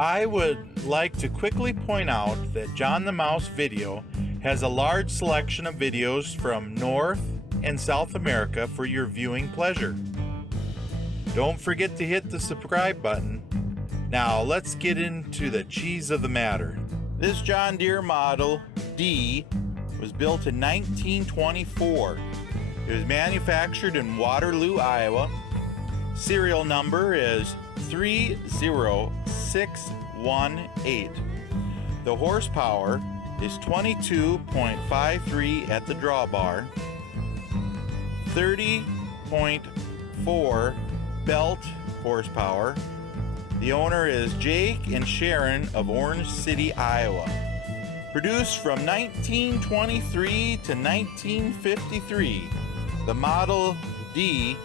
I would like to quickly point out that John the Mouse Video has a large selection of videos from North and South America for your viewing pleasure. Don't forget to hit the subscribe button. Now let's get into the cheese of the matter. This John Deere Model D was built in 1924. It was manufactured in Waterloo, Iowa. Serial number is 30618. The horsepower is 22.53 at the drawbar, 30.4 belt horsepower. The owner is Jake and Sharon of Orange City, Iowa. Produced from 1923 to 1953, the Model D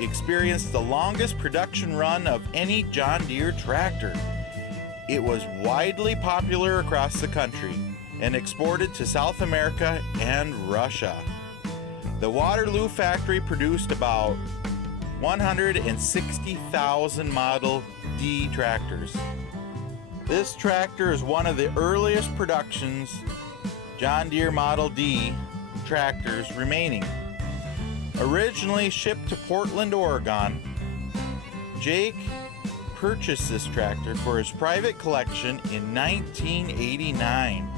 experienced the longest production run of any John Deere tractor. It was widely popular across the country and exported to South America and Russia. The Waterloo factory produced about 160,000 Model D tractors. This tractor is one of the earliest productions John Deere Model D tractors remaining. Originally shipped to Portland, Oregon, Jake purchased this tractor for his private collection in 1989.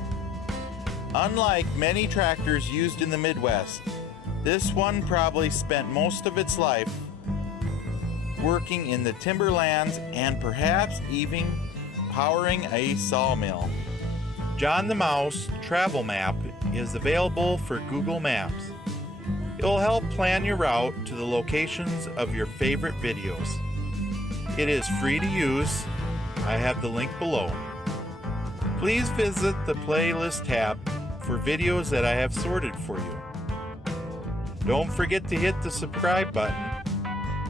Unlike many tractors used in the Midwest, this one probably spent most of its life working in the timberlands and perhaps even powering a sawmill. John the Mouse Travel Map is available for Google Maps. It will help plan your route to the locations of your favorite videos. It is free to use. I have the link below. Please visit the playlist tab for videos that I have sorted for you. Don't forget to hit the subscribe button